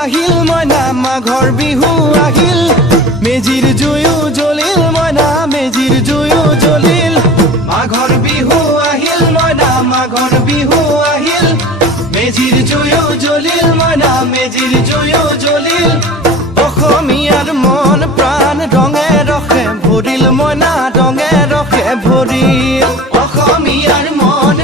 আহিল মইনা মাঘৰ বিহু আহিল মেজিৰ জুয়ো জ্বলিল মইনা মেজিৰ জুয়ো জ্বলিল মাঘৰ বিহু আহিল মইনা মাঘৰ বিহু আহিল মেজিৰ জুয়ো জ্বলিল মইনা মেজিৰ জুয়ো জ্বলিল অসমীয়াৰ মন প্ৰাণ ৰঙে ৰসে ভৰিল মইনা ৰঙে ৰসে ভৰিল অসমীয়াৰ মন